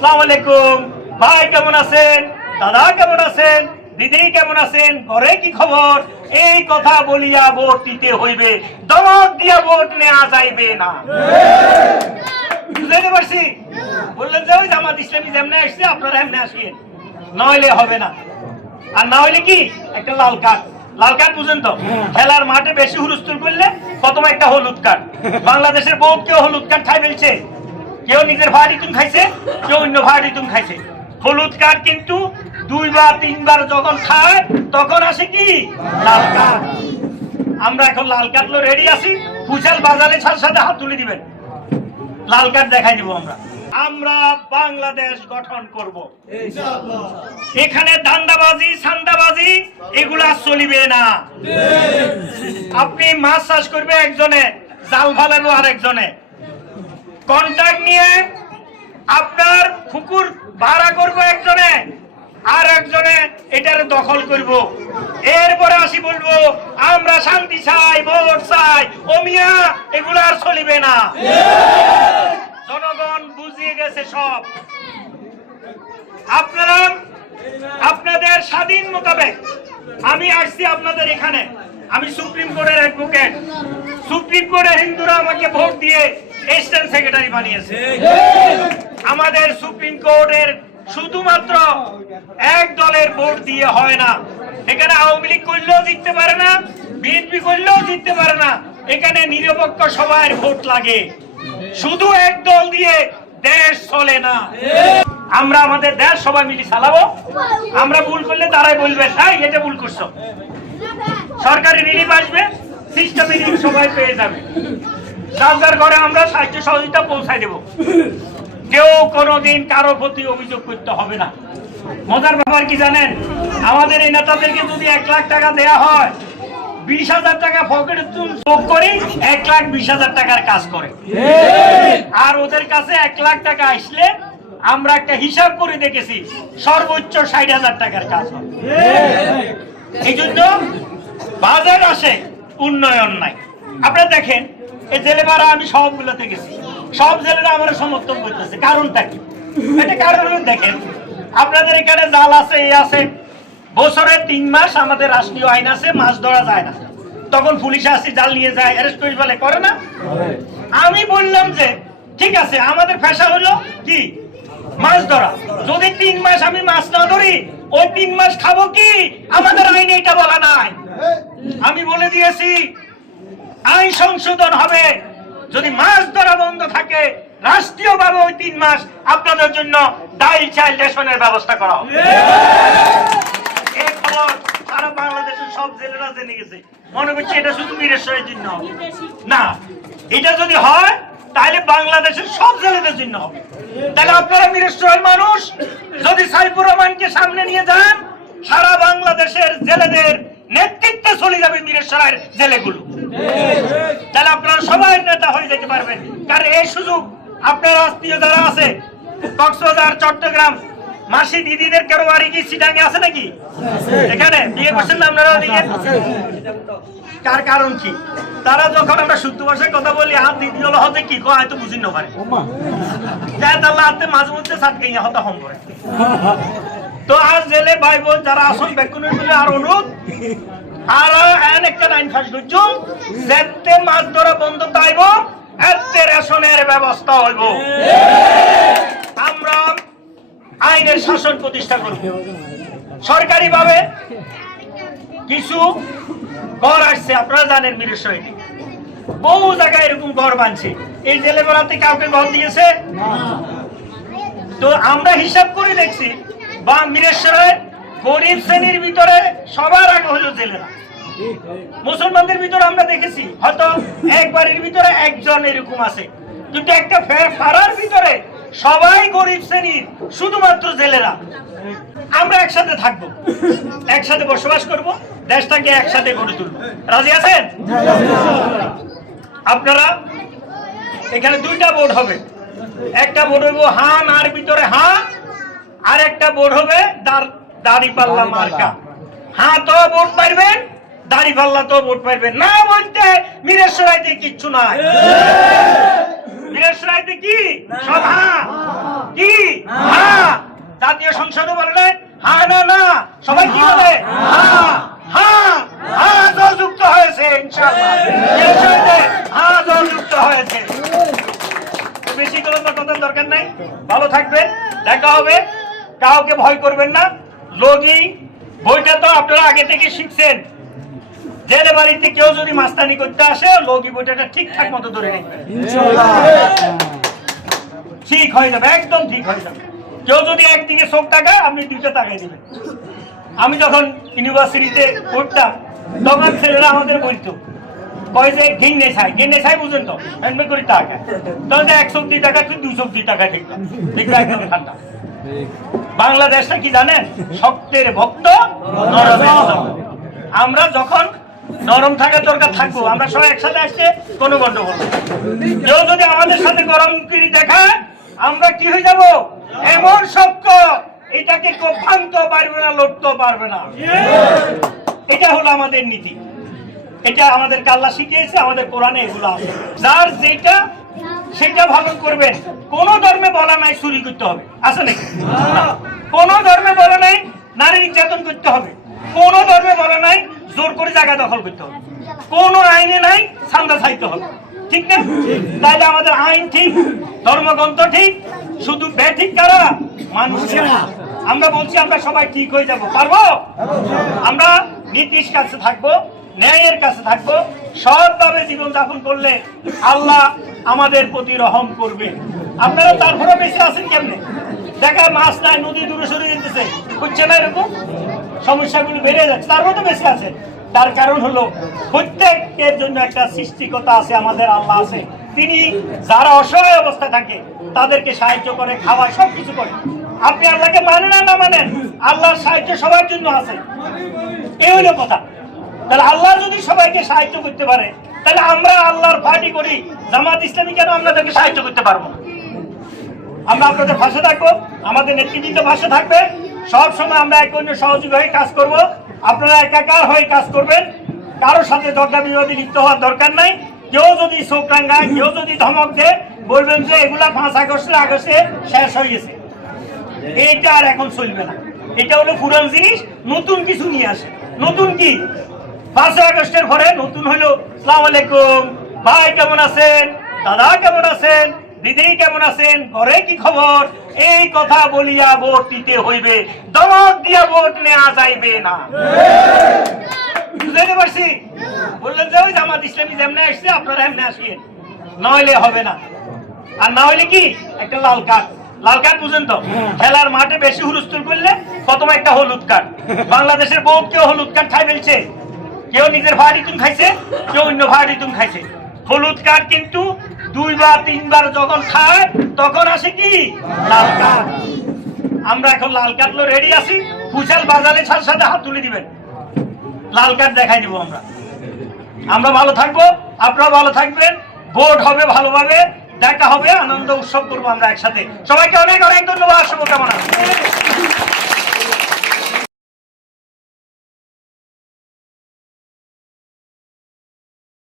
আসসালামু আলাইকুম ভাই, কেমন আছেন? দাদা কেমন আছেন? দিদি কেমন আছেন? ঘরে কি খবর? এই কথা বলিয়া ভোট দিতে হইবে, দমক দিয়া ভোট নেওয়া যাইবে না। বুঝাইতে পারছি? বললেন যে ওই জামাত ইসলামী যেমনে আসছে আপনারা এমনি আসিয়েন, নইলে হবে না। আর না হইলে কি একটা লাল কার্ড। লাল কার্ড বুঝেন তো? খেলার মাঠে বেশি হুলস্থুল করলে প্রথমে একটা হলুদ কার্ড। বাংলাদেশের বহুত কেউ হলুদ কার্ড খাই ফেলছে, কেউ নিজের ভাড়ি তুম খাইছে, কেউ অন্য ভাড়ি তুম খাইছে। হলুদ কার্ড কিন্তু 2 বা 3 বার যখন খায় তখন আসে কি লাল কার্ড। আমরা এখন লাল কার্ড লো রেডি আছি, ফুচাল বাজারে সাথে সাথে হাত তুলে দিবেন, লাল কার্ড দেখাই দিব। আমরা বাংলাদেশ গঠন করব, এখানে দান্দাবাজি সান্দাবাজি এগুলা চলিবে না। আপনি মাছ চাষ করবে একজনে, জাল ফালাবো আরেকজনে, কন্ট্রাক্ট নিয়ে আপনার পুকুর ভাড়া করবো একজনে, আর একজনে এটার দখল করব। এরপরে আসি বলবো আমরা শান্তি চাই, ভোট চাই। ও মিয়া, এগুলো আর চলিবে না। জনগণ বুঝিয়ে গেছে সব। আপনারা আপনাদের স্বাধীন মোতাবেক আমি আসছি আপনাদের এখানে। আমি সুপ্রিম কোর্টের অ্যাডভোকেট। সুপ্রিম কোর্টের হিন্দুরা আমাকে ভোট দিয়ে এসিস্ট্যান্ট সেক্রেটারি বানিয়েছে। আমাদের সুপ্রিম কোর্টের শুধুমাত্র এক দলের ভোট দিয়ে হয় না। এখানে আওয়ামী লীগ করলেও জিততে পারে না, বিএনপি করলেও জিততে পারে না। এখানে নিরপেক্ষ সবার ভোট লাগে। শুধু এক দল দিয়ে দেশ চলে না। আমরা আমাদের দেশ সবাই মিলে চালাবো। আমরা ভুল করলে তারাই বলবে তাই এটা ভুল করছো। সরকারি রিলিফ আসবে, সিস্টেমেটিক সবাই পেয়ে যাবে। যার ঘরে আমরা সাহায্য সহযোগিতা পৌঁছায় দেব। কেউ কোনোদিন কারো প্রতি অভিযোগ করতে হবে না। মজার ব্যাপার কি জানেন? আমাদের এই নেতাদেরকে যদি 1 লাখ টাকা দেয়া হয়, 20,000 টাকা পকেটে যোগ করি 1,20,000 টাকার কাজ করে। আর ওদের কাছে 1 লাখ টাকা আসলে আমরা একটা হিসাব করে দেখেছি সর্বোচ্চ 60,000 টাকার কাজ হয়। এই জন্য বাজার আসে, উন্নয়ন নাই। আপনারা দেখেন এই জেলে ভাড়া আমি সবগুলোতে গেছি, সব জেলেরা আমার সমর্থন করতেছে। কারণটা কি? এটা কারণ দেখেন, আপনাদের এখানে জাল আছে, এই আছে। বছরে 3 মাস আমাদের রাষ্ট্রীয় আইন আছে, মাছ ধরা যায় না। তখন পুলিশ আসে, জাল নিয়ে যায়, অ্যারেস্ট করে ফেলে, করে না? আমি বললাম যে ঠিক আছে, আমাদের পেশা হলো কি মাছ ধরা। যদি 3 মাস আমি মাছ না ধরি, ওই 3 মাস খাবো কি? আমাদের আইনে এটা বলা নাই। আমি বলে দিয়েছি আইন সংশোধন হবে, যদি মাছ ধরা বন্ধ থাকে রাষ্ট্রীয়ভাবে ওই 3 মাস আপনাদের জন্য ডাইল চাইল্ড রেশনের ব্যবস্থা করা হবে। এই খবর সারা বাংলাদেশের সব জেলেরা জেনে গেছে। মনে করছি এটা শুধু বীরেশ্বরের জন্য না, এটা যদি হয় তাহলে বাংলাদেশের সব জেলেদের জন্য হবে। তাহলে আপনারা বীরেশ্বরের মানুষ যদি সাইফুর রহমানকে সামনে নিয়ে যান, সারা বাংলাদেশের জেলেদের নেতৃত্বে চলে যাবে বীরেশ্বরের জেলেগুলো। তাহলে আপনারা সবাই নেতা হয়ে যেতে পারবেন। কারণ এই সুযোগ আপনার আত্মীয় যারা আছে কক্সবাজার, চট্টগ্রাম, মাসি দিদিদের কারো বাড়ি কি চিটাঙ্গে আছে নাকি? এখানে বিয়ে করছেন না আপনারা? কার কারণ কি? তারা যখন আমরা শুদ্ধ ভাষায় কথা বলি আর দিদি হলো হতে কি কয় হয়তো বুঝি না পারে, মাঝে মধ্যে সাতগাইয়া হতে হম করে। তো আজ জেলে ভাই বোন যারা আসন বেকুনের মিলে আর অনুরোধ আর একটা আইন ফাঁস করছুন, যেতে মাছ ধরা বন্ধ তাইব, এতে রেশনের ব্যবস্থা হইব। আমরা আইনের শাসন প্রতিষ্ঠা করব। সরকারি ভাবে কিছু ঘর আসছে, আপনারা জানেন বীরেশ্বরে বহু জায়গায় এরকম ঘর বানছে। এই জেলে বেড়াতে কাউকে ঘর দিয়েছে? তো আমরা হিসাব করে দেখছি বা বীরেশ্বরের গরিব শ্রেণীর ভিতরে সবার আগে হলো জেলেরা। মুসলমানদের ভিতরে আমরা দেখেছি হয়তো এক বাড়ির ভিতরে একজন এরকম আছে, কিন্তু একটা পাড়ার ভিতরে সবাই গরিব শ্রেণীর, শুধুমাত্র জেলেরা। আমরা একসাথে থাকবো, একসাথে বসবাস করব, দেশটাকে একসাথে গড়ে তুলব। রাজি আছেন? আপনারা এখানে 2টা বোর্ড হবে। একটা বোর্ড হইব হা নার ভিতরে হা, আর একটা বোর্ড হবে দাড়ি পাল্লা মার্কা। হা তো ভোট পাইবেন, দাড়ি পাল্লা তো ভোট পাইবেন না বলতে মিরেশ্বরাইতে কিচ্ছু নাই। মিরেশ্বরাইতে কি সব হ্যাঁ, কি হ্যাঁ। জাতীয় সংসদও বললে হ্যাঁ না না, সবাই কি বলে হ্যাঁ হ্যাঁ হ্যাঁ, জয়যুক্ত হয়েছে ইনশাআল্লাহ। মিরেশ্বরাইতে হ্যাঁ জয়যুক্ত হয়েছে। বেশি কোনো কথার দরকার নাই, ভালো থাকবেন, দেখা হবে, কাউকে ভয় করবেন না। লগি বইটা তো আপনারা আগে থেকে শিখছেন, জেলে বাড়িতে কেউ যদি মাস্তানি করতে আসে লগি বইটা ঠিকঠাক মতো ধরে নেবেন, ঠিক হয়ে যাবে, একদম ঠিক হয়ে যাবে। কেউ যদি একদিকে চোখ তাকায় আপনি দুইটা তাকাই দিবেন। আমি যখন ইউনিভার্সিটিতে পড়তাম তখন ছেলেরা আমাদের বলতো কয় যে ঘিন্নে ছাই বুঝেন তো, এমনি করে টাকায় তখন এক চোখ দিয়ে টাকা তুই 2 চোখ দিয়ে টাকা দেখলাম, দেখবে একদম ঠান্ডা। বাংলাদেশটা কি জানেন, শক্তের ভক্ত নরমের দল। আমরা যখন নরম থাকার দরকার থাকবো, আমরা সবাই একসাথে আসছে কোনো গন্ডগোল নেই। কেউ যদি আমাদের সাথে গরমগিরি দেখায় আমরা কি হয়ে যাব, এমন শক্ত, এটাকে কেউ ভাঙতে পারবে না, লড়তে পারবে না। এটা হলো আমাদের নীতি, এটা আমাদেরকে আল্লাহ শিখিয়েছে, আমাদের কোরআনে এগুলো আছে। যার যেটা সেটা পালন করবেন। কোন ধর্মে বলা নাই চুরি করতে হবে, আছে নাকি? কোন ধর্মে বলা নাই নারী নির্যাতন করতে হবে, কোন ধর্মে বলা নাই জোর করে জায়গা দখল করতে হবে, কোন আইনে নাই চাঁদা চাইতে হবে, ঠিক না? তাহলে আমাদের আইন ঠিক, ধর্মগ্রন্থ ঠিক, শুধু বেঠিক কারা? মানুষ। আমরা বলছি আমরা সবাই ঠিক হয়ে যাব, পারবো? আমরা নীতির কাছে থাকবো, ন্যায়ের কাছে থাকবো, সৎভাবে জীবন যাপন করলে আল্লাহ আমাদের প্রতি রহম করবে। আপনারা তারপরে বেঁচে আছেন কেমনে? দেখায় মাছ নাই, নদী দূরে সরে যেতেছে, বুঝছে না? এরকম সমস্যাগুলো বেড়ে যাচ্ছে, তারপরে তো বেঁচে আছেন। তার কারণ হলো প্রত্যেকের জন্য একটা সৃষ্টিকতা আছে, আমাদের আল্লাহ আছে। তিনি যারা অসহায় অবস্থায় থাকে তাদেরকে সাহায্য করে, খাওয়ায়, সবকিছু করে। আপনি আল্লাহকে মানেন আর না মানেন, আল্লাহর সাহায্য সবার জন্য আছে, এই হলো কথা। তাহলে আল্লাহ যদি সবাইকে সাহায্য করতে পারে, তাহলে আমরা আল্লাহর পার্টি করি জামাত ইসলামী, কেন আপনাদেরকে সাহায্য করতে পারবো না? আমরা আপনাদের পাশে থাকবো, আমাদের নেতৃবৃন্দ পাশে থাকবে, সব সময় আমরা এক অন্য সহযোগী হয়ে কাজ করব। আপনারা একাকার হয়ে কাজ করবেন, কারোর সাথে দরকার বিরোধী লিপ্ত হওয়ার দরকার নাই। কেউ যদি চোখ রাঙ্গায়, কেউ যদি ধমক দেয়, বলবেন যে এগুলা 5 আগস্টে শেষ হয়ে গেছে, এইটা আর এখন চলবে না। এটা হলো পুরান জিনিস, নতুন কিছু নিয়ে আসে। নতুন কি? 5 আগস্টের পরে নতুন হলো আসসালামু আলাইকুম, ভাই কেমন আছেন, দাদা কেমন আছেন, দিদি কেমন আছেন, ঘরে কি খবর, এই কথা বলিয়া ভোট দিতে হইবে, দমক দিয়া ভোট নেওয়া যাইবে না। বুঝতে পারছি? বললেন যে ওই জামাত ইসলামী যেমনে আসছে আপনারা এমনি আসিয়ে, নইলে হবে না। আর না হইলে কি, একটা লাল কার্ড। লাল কার্ড বুঝেন তো, খেলার মাঠে বেশি হুলস্থুল করলে প্রথমে একটা হলুদ কার্ড। বাংলাদেশের বহুত কেউ হলুদ কার্ড খাই ফেলছে, কেউ নিজের ভাড়ি তুন খাইছে, কেউ অন্য ভাড়ি তুন খাইছে। হলুদ কার্ড কিন্তু 2 বার 3 বার যখন খায় তখন আসে কি, লাল কার্ড। আমরা এখন লাল কার্ড লো রেডি আছি, ফুচাল বাজারে সাথে হাত তুলে দিবেন, লাল কার্ড দেখাই দিব। আমরা ভালো থাকবো, আপনারা ভালো থাকবেন, ভোট হবে ভালোভাবে, দেখা হবে, আনন্দ উৎসব করবো আমরা একসাথে। সবাইকে অনেক অনেক ধন্যবাদ, শুভকামনা।